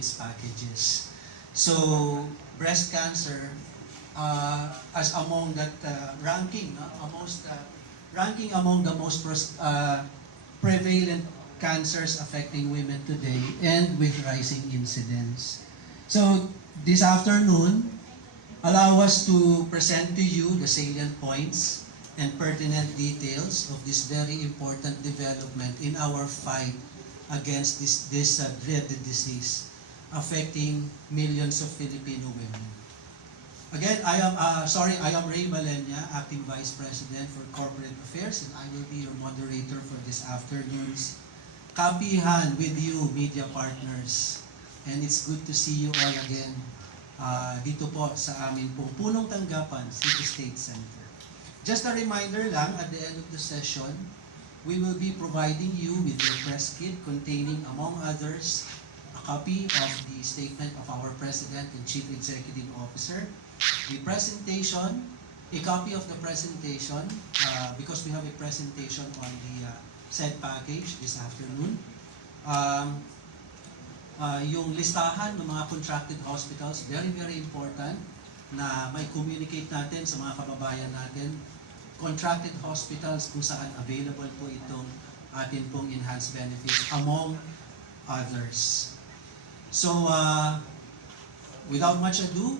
its packages. So breast cancer, as among that ranking among the most prevalent cancers affecting women today, and with rising incidence. So this afternoon, allow us to present to you the salient points and pertinent details of this very important development in our fight against this dreaded disease affecting millions of Filipino women. Again, I am Ray Balenya, Acting Vice President for Corporate Affairs, and I will be your moderator for this afternoon's kapihan with you, media partners. And it's good to see you all again dito po sa amin pong punong tanggapan, City State Center. Just a reminder lang, at the end of the session, we will be providing you with your press kit containing, among others, a copy of the statement of our President and Chief Executive Officer, the presentation, a copy of the presentation, because we have a presentation on the said package this afternoon. Yung listahan ng mga contracted hospitals, very, very important na may communicate natin sa mga kababayan natin. Contracted hospitals kung saan available po itong atin pong enhanced benefits, among others. So, without much ado,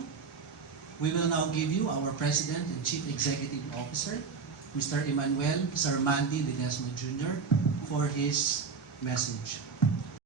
we will now give you our President and Chief Executive Officer, Mr. Emmanuel Sarmandi Ledesma Jr., for his message.